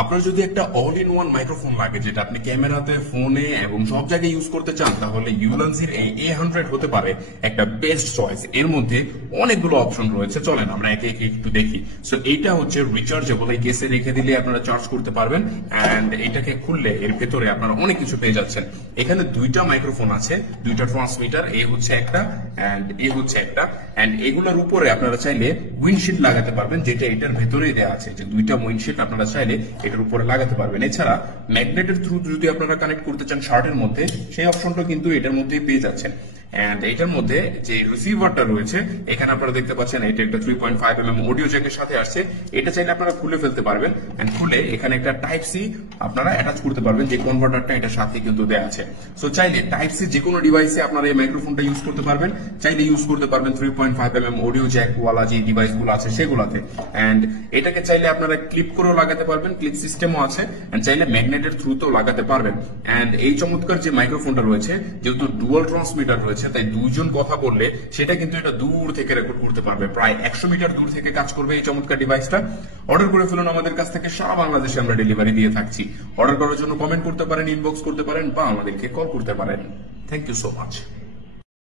আপনার যদি একটা অল ইন ওয়ান মাইক্রোফোন লাগে, যেটা আপনি ক্যামেরাতে, ফোনে এবং সব জায়গায় ইউজ করতে চান, তাহলে ইউলান্সির এই A100 হতে পারে একটা বেস্ট চয়েস। এর মধ্যে অনেকগুলো অপশন রয়েছে, চলেন আমরা একে একে একটু দেখি। সো এইটা হচ্ছে রিচার্জেবল, এই কেসে রেখে দিলে আপনারা চার্জ করতে পারবেন। অ্যান্ড এটাকে খুললে এর ভেতরে আপনারা অনেক কিছু পেয়ে যাচ্ছেন। এখানে দুইটা মাইক্রোফোন আছে, দুইটা ট্রান্সমিটার, এ হচ্ছে একটা অ্যান্ড এ হচ্ছে একটা। অ্যান্ড এগুলোর উপরে আপনারা চাইলে উইন্ডশিল্ড লাগাতে পারবেন, যেটা এটার ভেতরেই দেওয়া আছে, যে দুইটা উইন্ডশিল্ড আপনারা চাইলে এটার উপরে লাগাতে পারবেন। এছাড়া ম্যাগনেটের থ্রু যদি আপনারা কানেক্ট করতে চান শার্টের মধ্যে, সেই অপশনটা কিন্তু এটার মধ্যেই পেয়ে যাচ্ছেন। এন্ড এটার মধ্যে যে রিসিভারটা রয়েছে, এখানে আপনারা দেখতে পাচ্ছেন এটা একটা 3.5mm অডিও জ্যাকের সাথে আসছে। এটা চাইলে আপনারা খুলে ফেলতে পারবেন। এন্ড খুলে এখানে একটা টাইপ সি আপনারা অ্যাটাচ করতে পারবেন, যে কনভার্টারটা এটার সাথে কিন্তু দেওয়া আছে। সো চাইলে টাইপ সি যে কোনো ডিভাইসে আপনারা এই মাইক্রোফোনটা ইউজ করতে পারবেন। চাইলে ইউজ করতে পারবেন 3.5mm অডিও জ্যাক ওয়ালা যে ডিভাইসগুলো আছে সেগুলোতে। এন্ড এটাকে চাইলে আপনারা ক্লিপ করেও লাগাতে পারবেন, ক্লিপ সিস্টেমও আছে। এন্ড চাইলে ম্যাগনেটের থ্রুতেও লাগাতে পারবেন। এন্ড এই চমৎকার যে মাইক্রোফোনটা রয়েছে, যেহেতু ডুয়াল ট্রান্সমিটার রয়েছে, তাই দুইজন কথা বললে সেটা কিন্তু এটা দূর থেকে রেকর্ড করতে পারবে, প্রায় 100 মিটার দূর থেকে কাজ করবে এই চমৎকার ডিভাইসটা। অর্ডার করে ফেলুন আমাদের কাছ থেকে, সারা বাংলাদেশে আমরা ডেলিভারি দিয়ে থাকছি। অর্ডার করার জন্য কমেন্ট করতে পারেন, ইনবক্স করতে পারেন বা আমাদেরকে কল করতে পারেন। Thank you so much.